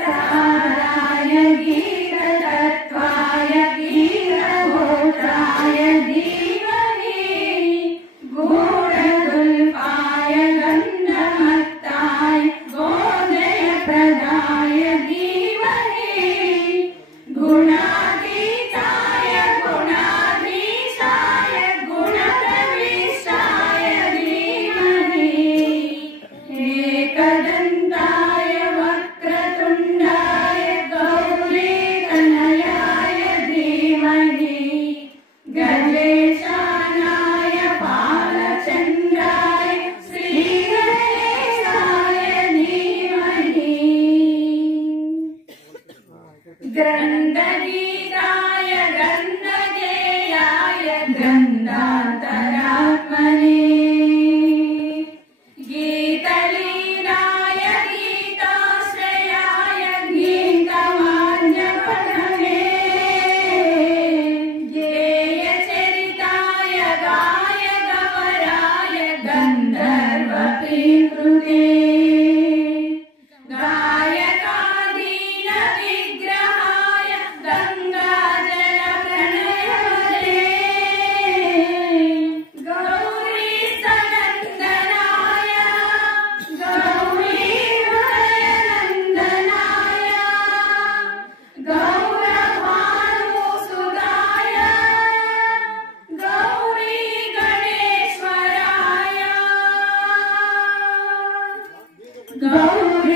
गीतसाराय गीततत्त्वाय गीतगोत्राय धीमहि गूढगुल्फाय गन्धमत्ताय बोधयप्रदाय धीमहि गुणातीताय गुणाधीशाय गुणप्रविष्टाय धीमहि एकदन्ताय वक्रतुण्डाय गौरीतनयाय धीमहि गजेशानाय बालचन्द्राय श्रीगणेशाय धीमहि ग्रन्थगीताय गन्धगेयाय ग्रन्थान्तरात्मने गीतलीलाय गीताश्रयाय गीतवाद्यपठने गेयचरिताय गायगवराय गन्धर्वपीकृते गायकादीनविग्रहाय गङ्गाजलप्रणयवरे गौरीसनन्दनाय गौरीहृदयनन्दनाय गौरभानुसुताय गौरीगणेश्वराय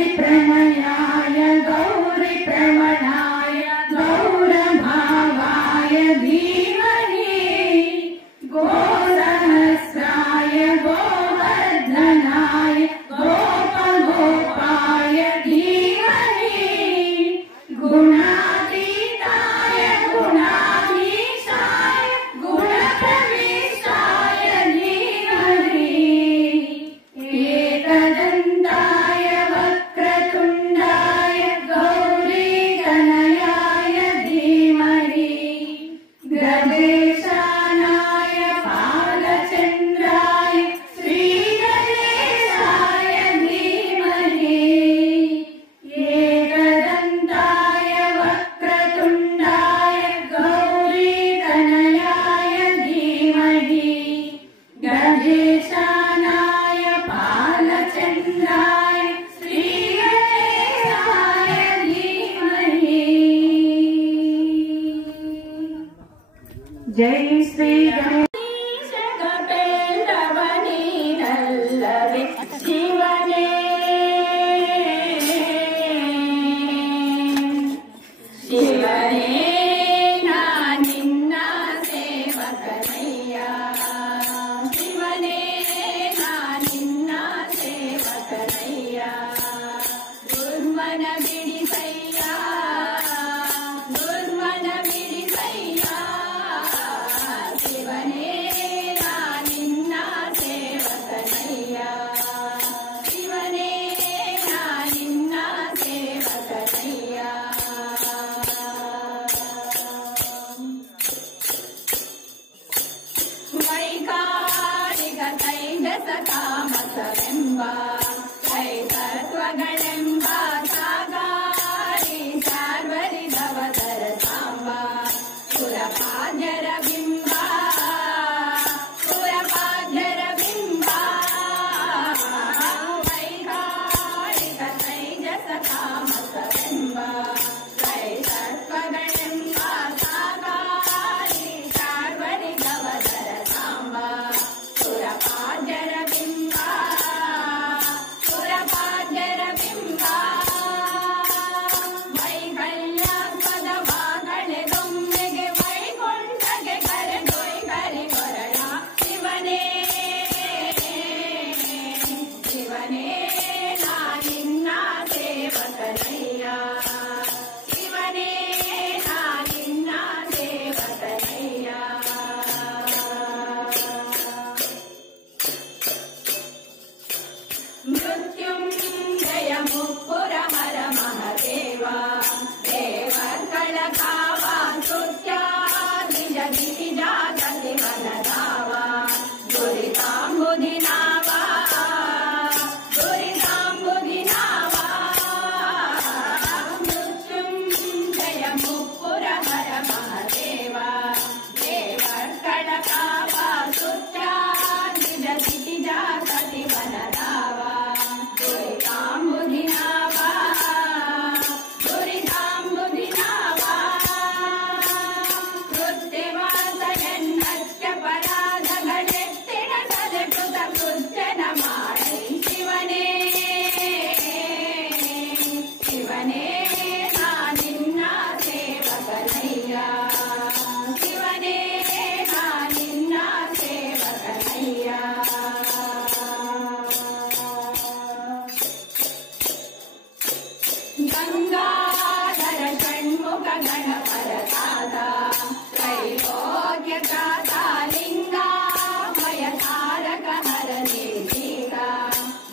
गौरीप्रणयाय गौरीप्रवणाय गौरभावाय धीमहि गोसहस्राय गोवर्धनाय गोपगोपाय धीमहि गुणातीताय गुणाधीशाय गुणप्रविष्टाय धीमहि एकदन्ताय वक्रतुण्डाय गौरीतनयाय धीमहि गजेशानाय बालचन्द्राय श्रीगणेशाय धीमहि एकदन्ताय वक्रतुण्डाय गौरीतनयाय धीमहि गजेशानाय बालचन्द्राय श्रीगणेशाय धीमहि जय श्री गणेश कपेलवनीनल्लवे शिवನೇ ಶಿವನೇ ನಾನಿನ್ನ ಸೇವಕನಯ್ಯ ಶಿವನೇ ನಾನಿನ್ನ ಸೇವಕನಯ್ಯ ದುರ್ಮನ ಬಿಡಿಸಯ್ಯ ದುರ್ಮನ ಬಿಡಿಸಯ್ಯ ಶಿವನೇ ನಾನಿನ್ನ ಸೇವಕನಯ್ಯ ಶಿವನೇ ನಾನಿನ್ನ ಸೇವಕನಯ್ಯ ವೈಕಾರಿಕ ತೈಜಸ ಕಾಮಸವೆಂಬ ಕೈತತ್ವಗಳೆಂಬ ಸಾಗ ಗಂಗಾಧರ ಷಣ್ಮುಖ ಗಣಪರದಾತ ತ್ರೈಲೋಕ್ಯದಾತ ಲಿಂಗಾಮಯ ತಾರಕ ಹರನೇ ದೀಗ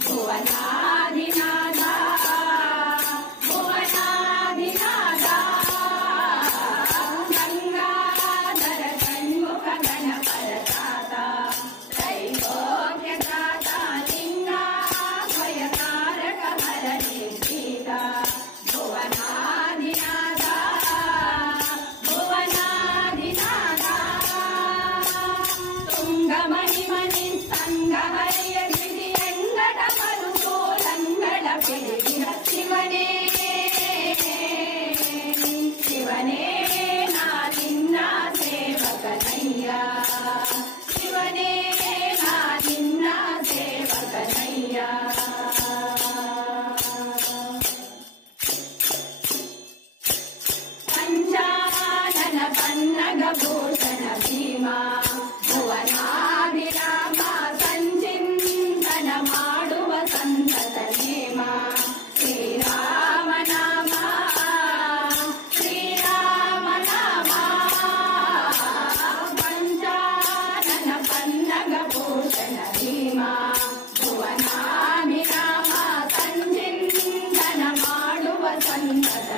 ಭುವನಾಧಿನಾಥ ಭುವನಾಧಿನಾಥ ಗಂಗಾಧರ ಷಣ್ಮುಖ ಗಣಪರದಾತ ತ್ರೈಲೋಕ್ಯದಾತ ಲಿಂಗಾಮಯ ತಾರಕ ಹರನೇ ದೀಗ ಭುವನಾಧಿನಾಥ ಭುವನಾಧಿನಾಥ ತುಂಗಮಣಿಮಣಿ ಸಂಗಹರಿಯ ಗಿರಿಯಂಗಡ ಮರುಗೋಲಂಗಡ ಪಿಡಿಗಿನ ಶಿವನೇ ಶಿವನೇ ನಾ ನಿನ್ನ ಸೇವಕನಯ್ಯ ಶಿವನೇ ನಾ ನಿನ್ನ ಸೇವಕನಯ್ಯ ಪಂಚಾನನ ಪನ್ನಗ ಭೂಷಣ ಭೀಮ ಭುವನಾಭಿರಾಮ ಸಂಚಿಂತನ ಮಾಡುವ ಸಂತತ ನೇಮ ಶ್ರೀರಾಮ ನಾಮ ಶ್ರೀರಾಮ ನಾಮ ಪಂಚಾನನ ಪನ್ನಗ ಭೂಷಣ ಭೀಮ ಭುವನಾಭಿರಾಮ ಸಂಚಿಂತನ ಮಾಡುವ ಸಂತತ